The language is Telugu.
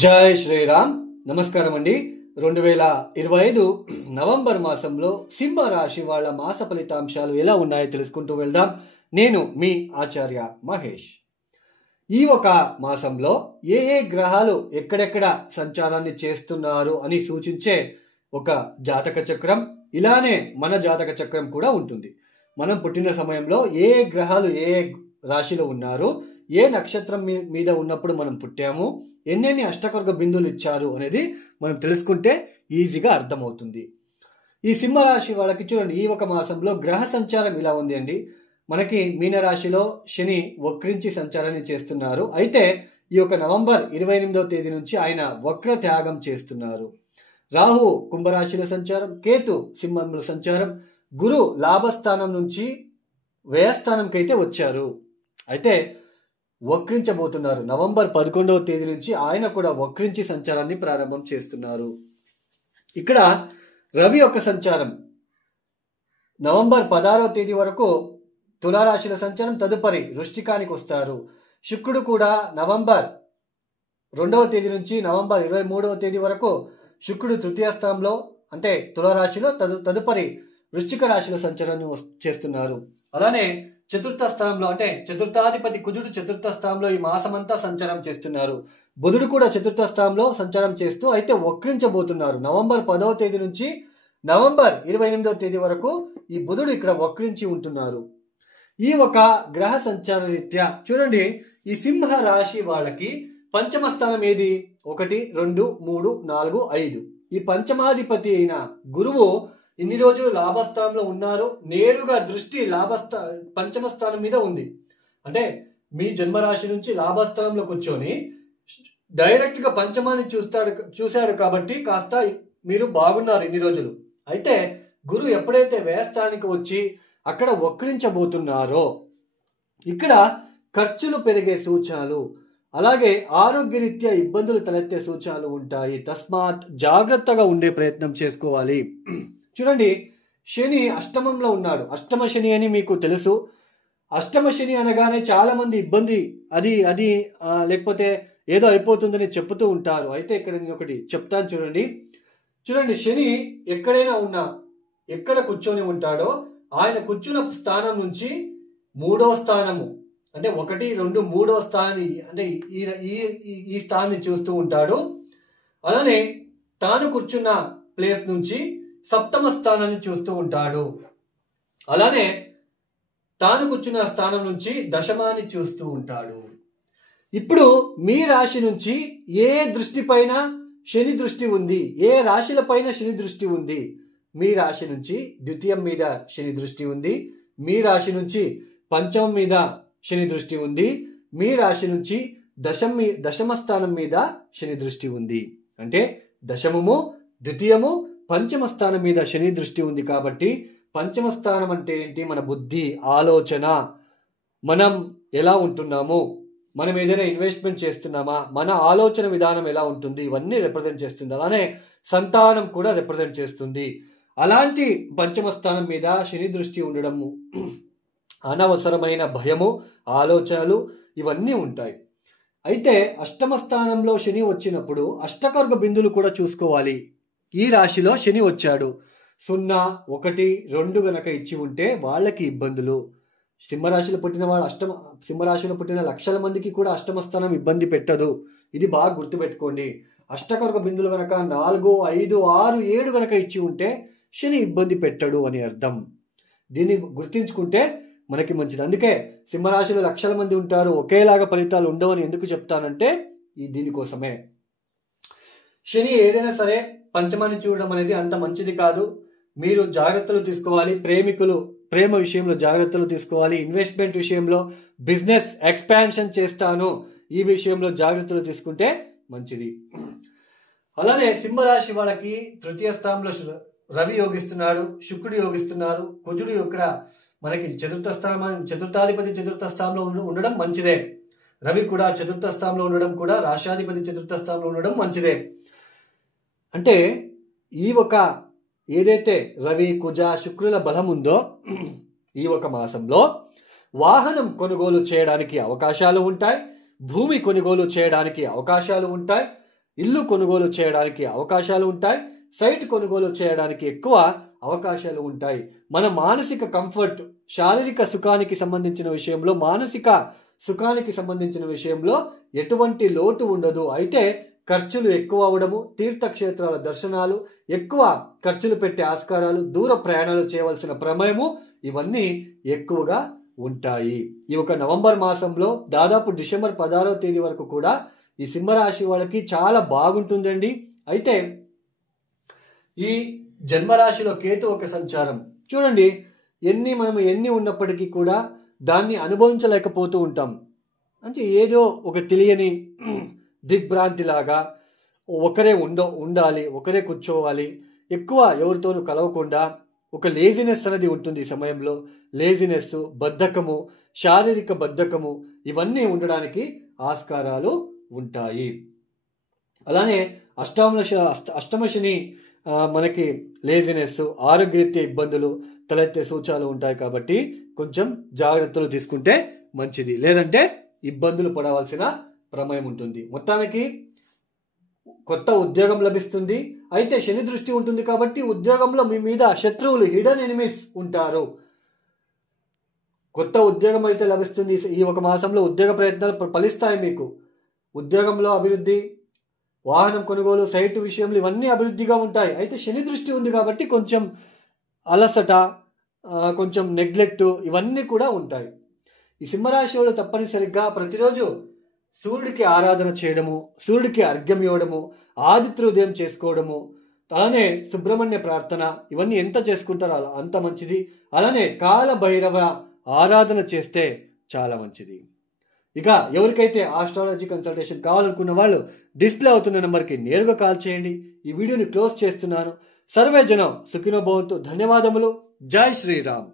జై శ్రీరామ్. నమస్కారం అండి. 2025 నవంబర్ మాసంలో సింహ రాశి వాళ్ళ మాస ఫలితాంశాలు ఎలా ఉన్నాయో తెలుసుకుంటూ వెళ్దాం. నేను మీ ఆచార్య మహేష్. ఈ ఒక మాసంలో ఏ గ్రహాలు ఎక్కడెక్కడ సంచారాన్ని చేస్తున్నారు అని సూచించే ఒక జాతక చక్రం, ఇలానే మన జాతక చక్రం కూడా ఉంటుంది. మనం పుట్టిన సమయంలో ఏ గ్రహాలు ఏ రాశిలో ఉన్నారు, ఏ నక్షత్రం మీద ఉన్నప్పుడు మనం పుట్టాము, ఎన్నెన్ని అష్టవర్గ బిందువులు ఇచ్చారు అనేది మనం తెలుసుకుంటే ఈజీగా అర్థమవుతుంది. ఈ సింహరాశి వాళ్ళకి చూడండి, ఈ ఒక మాసంలో గ్రహ సంచారం ఇలా ఉంది అండి. మనకి మీనరాశిలో శని వక్రించి సంచారాన్ని చేస్తున్నారు. అయితే ఈ యొక్క నవంబర్ 28వ తేదీ నుంచి ఆయన వక్ర త్యాగం చేస్తున్నారు. రాహు కుంభరాశిలో సంచారం, కేతు సింహంలో సంచారం, గురు లాభస్థానం నుంచి వ్యయస్థానంకి అయితే వచ్చారు. అయితే వక్రించబోతున్నారు. నవంబర్ 11వ తేదీ నుంచి ఆయన కూడా వక్రించి సంచారాన్ని ప్రారంభం చేస్తున్నారు. ఇక్కడ రవి యొక్క సంచారం నవంబర్ 16వ తేదీ వరకు తులారాశిలో సంచారం, తదుపరి వృశ్చికానికి వస్తారు. శుక్రుడు కూడా నవంబర్ 2వ తేదీ నుంచి నవంబర్ 23వ తేదీ వరకు శుక్రుడు తృతీయ స్థానంలో అంటే తులారాశిలో, తదుపరి వృశ్చిక రాశిలో సంచారాన్ని చేస్తున్నారు. అలానే చతుర్థ స్థానంలో అంటే చతుర్థాధిపతి కుజుడు చతుర్థ స్థానంలో ఈ మాసమంతా సంచారం చేస్తున్నారు. బుధుడు కూడా చతుర్థ స్థానంలో సంచారం చేస్తూ అయితే వక్రించబోతున్నారు. నవంబర్ 10వ తేదీ నుంచి నవంబర్ 28వ తేదీ వరకు ఈ బుధుడు ఇక్కడ వక్రించి ఉంటున్నారు. ఈ ఒక గ్రహ సంచార రీత్యా చూడండి, ఈ సింహ రాశి వాళ్ళకి పంచమ స్థానం ఏది? 1, 2, 3, 4, 5. ఈ పంచమాధిపతి అయిన గురువు ఇన్ని రోజులు లాభస్థానంలో ఉన్నారు. నేరుగా దృష్టి పంచమ స్థానం మీద ఉంది. అంటే మీ జన్మరాశి నుంచి లాభస్థానంలో కూర్చొని డైరెక్ట్ గా పంచమాన్ని చూశాడు కాబట్టి కాస్త మీరు బాగున్నారు ఇన్ని రోజులు. అయితే గురు ఎప్పుడైతే వ్యయస్థానానికి వచ్చి అక్కడ వక్రించబోతున్నారో ఇక్కడ ఖర్చులు పెరిగే సూచనలు, అలాగే ఆరోగ్యరీత్యా ఇబ్బందులు తలెత్తే సూచనలు ఉంటాయి. తస్మాత్ జాగ్రత్తగా ఉండే ప్రయత్నం చేసుకోవాలి. చూడండి, శని అష్టమంలో ఉన్నాడు. అష్టమ శని అని మీకు తెలుసు. అష్టమ శని అనగానే చాలా మంది ఇబ్బంది, అది లేకపోతే ఏదో అయిపోతుందని చెప్తూ ఉంటారు. అయితే ఇక్కడ నేను ఒకటి చెప్తాను చూడండి, శని ఎక్కడైనా ఉన్నా ఎక్కడ కూర్చొని ఉంటాడో ఆయన కూర్చున్న స్థానం నుంచి 3వ స్థానము అంటే 1, 2, 3వ స్థానాన్ని అంటే ఈ స్థానాన్ని చూస్తూ ఉంటాడు. అలానే తాను కూర్చున్న ప్లేస్ నుంచి 7వ స్థానాన్ని చూస్తూ ఉంటాడు. అలానే తాను కూర్చున్న స్థానం నుంచి దశమాన్ని చూస్తూ ఉంటాడు. ఇప్పుడు మీ రాశి నుంచి ఏ దృష్టి పైన శని దృష్టి ఉంది, ఏ రాశిల పైన శని దృష్టి ఉంది? మీ రాశి నుంచి ద్వితీయం మీద శని దృష్టి ఉంది. మీ రాశి నుంచి పంచమం మీద శని దృష్టి ఉంది. మీ రాశి నుంచి దశమ స్థానం మీద శని దృష్టి ఉంది. అంటే దశమము, ద్వితీయము, పంచమ స్థానం మీద శని దృష్టి ఉంది. కాబట్టి పంచమ స్థానం అంటే ఏంటి? మన బుద్ధి, ఆలోచన, మనం ఎలా ఉంటున్నాము, మనం ఏదైనా ఇన్వెస్ట్మెంట్ చేస్తున్నామా, మన ఆలోచన విధానం ఎలా ఉంటుంది, ఇవన్నీ రిప్రజెంట్ చేస్తుంది. అలానే సంతానం కూడా రిప్రజెంట్ చేస్తుంది. అలాంటి పంచమ స్థానం మీద శని దృష్టి ఉండడము, అనవసరమైన భయము, ఆలోచనలు ఇవన్నీ ఉంటాయి. అయితే అష్టమ స్థానంలో శని వచ్చినప్పుడు అష్టకర్గ బిందువులు కూడా చూసుకోవాలి. ఈ రాశిలో శని వచ్చాడు, 0, 1, 2 గనక ఇచ్చి ఉంటే వాళ్ళకి ఇబ్బందులు. సింహరాశిలో పుట్టిన వాళ్ళు సింహరాశిలో పుట్టిన లక్షల మందికి కూడా అష్టమ స్థానం ఇబ్బంది పెట్టదు. ఇది బాగా గుర్తుపెట్టుకోండి. అష్టకర్గ బిందువులు గనక 4, 5, 6, 7 గనక ఇచ్చి ఉంటే శని ఇబ్బంది పెట్టడు అని అర్థం. దీన్ని గుర్తించుకుంటే మనకి మంచిది. అందుకే సింహరాశిలో లక్షల మంది ఉంటారు, ఒకేలాగా ఫలితాలు ఉండవని ఎందుకు చెప్తానంటే దీనికోసమే. శని ఏదైనా సరే పంచమాన్ని చూడడం అనేది అంత మంచిది కాదు. మీరు జాగ్రత్తలు తీసుకోవాలి. ప్రేమ విషయంలో జాగ్రత్తలు తీసుకోవాలి. ఇన్వెస్ట్మెంట్ విషయంలో, బిజినెస్ ఎక్స్పాన్షన్ చేస్తాను ఈ విషయంలో జాగ్రత్తలు తీసుకుంటే మంచిది. అలానే సింహరాశి వాళ్ళకి తృతీయ స్థానంలో రవి యోగిస్తున్నాడు, శుక్రుడు యోగిస్తున్నారు, కుజుడు ఇక్కడ మనకి చతుర్థాధిపతి చతుర్థ స్థానంలో ఉండడం మంచిదే. రవి కూడా చతుర్థ స్థానంలో ఉండడం కూడా, రాష్ట్రాధిపతి చతుర్థ స్థానంలో ఉండడం మంచిదే. అంటే ఈ ఒక ఏదైతే రవి, కుజ, శుక్రుల బలం ఉందో ఈ ఒక మాసంలో వాహనం కొనుగోలు చేయడానికి అవకాశాలు ఉంటాయి. భూమి కొనుగోలు చేయడానికి అవకాశాలు ఉంటాయి. ఇల్లు కొనుగోలు చేయడానికి అవకాశాలు ఉంటాయి. సైట్ కొనుగోలు చేయడానికి ఎక్కువ అవకాశాలు ఉంటాయి. మన మానసిక కంఫర్ట్, శారీరక సుఖానికి సంబంధించిన విషయంలో, మానసిక సుఖానికి సంబంధించిన విషయంలో ఎటువంటి లోటు ఉండదు. అయితే ఖర్చులు ఎక్కువ అవడము, తీర్థక్షేత్రాల దర్శనాలు, ఎక్కువ ఖర్చులు పెట్టే ఆస్కారాలు, దూర ప్రయాణాలు చేయవలసిన ప్రమేయము, ఇవన్నీ ఎక్కువగా ఉంటాయి. ఈ ఒక నవంబర్ మాసంలో దాదాపు డిసెంబర్ 16వ తేదీ వరకు కూడా ఈ సింహరాశి వాళ్ళకి చాలా బాగుంటుందండి. అయితే ఈ జన్మరాశిలో కేతు ఒక సంచారం చూడండి, మనం ఎన్ని ఉన్నప్పటికీ కూడా దాన్ని అనుభవించలేకపోతూ ఉంటాం. అంటే ఏదో ఒక తెలియని దిగ్భ్రాంతిలాగా ఒకరే ఉండాలి, ఒకరే కూర్చోవాలి, ఎక్కువ ఎవరితోనూ కలవకుండా ఒక లేజినెస్ అనేది ఉంటుంది. ఈ సమయంలో లేజినెస్, బద్ధకము, శారీరక బద్ధకము ఇవన్నీ ఉండడానికి ఆస్కారాలు ఉంటాయి. అలానే అష్టమ శని మనకి లేజినెస్, ఆరోగ్యరీత్యా ఇబ్బందులు తలెత్తే సూచనలు ఉంటాయి. కాబట్టి కొంచెం జాగ్రత్తలు తీసుకుంటే మంచిది, లేదంటే ఇబ్బందులు పడవలసిన ప్రమేయం ఉంటుంది. మొత్తానికి కొత్త ఉద్యోగం లభిస్తుంది. అయితే శని దృష్టి ఉంటుంది కాబట్టి ఉద్యోగంలో మీ మీద శత్రువులు, హిడెన్ ఎనిమీస్ ఉంటారు. కొత్త ఉద్యోగం అయితే లభిస్తుంది. ఈ ఒక మాసంలో ఉద్యోగ ప్రయత్నాలు ఫలిస్తాయి. మీకు ఉద్యోగంలో అభివృద్ధి, వాహనం కొనుగోలు, సైటు విషయంలో ఇవన్నీ అభివృద్ధిగా ఉంటాయి. అయితే శని దృష్టి ఉంది కాబట్టి కొంచెం అలసట, కొంచెం నెగ్లెక్ట్ ఇవన్నీ కూడా ఉంటాయి. ఈ సింహరాశి వాళ్ళు తప్పనిసరిగా ప్రతిరోజు సూర్యుడికి ఆరాధన చేయడము, సూర్యుడికి అర్ఘ్యం ఇవ్వడము, ఆదిత్య ఉదయం చేసుకోవడము, అలానే సుబ్రహ్మణ్య ప్రార్థన ఇవన్నీ ఎంత చేసుకుంటారో అంత మంచిది. అలానే కాల భైరవ ఆరాధన చేస్తే చాలా మంచిది. ఇక ఎవరికైతే ఆస్ట్రాలజీ కన్సల్టేషన్ కావాలనుకున్న వాళ్ళు డిస్ప్లే అవుతున్న నెంబర్కి నేరుగా కాల్ చేయండి. ఈ వీడియోని క్లోజ్ చేస్తున్నాను. సర్వే జనం సుఖినో భవంతు. ధన్యవాదములు. జై శ్రీరామ్.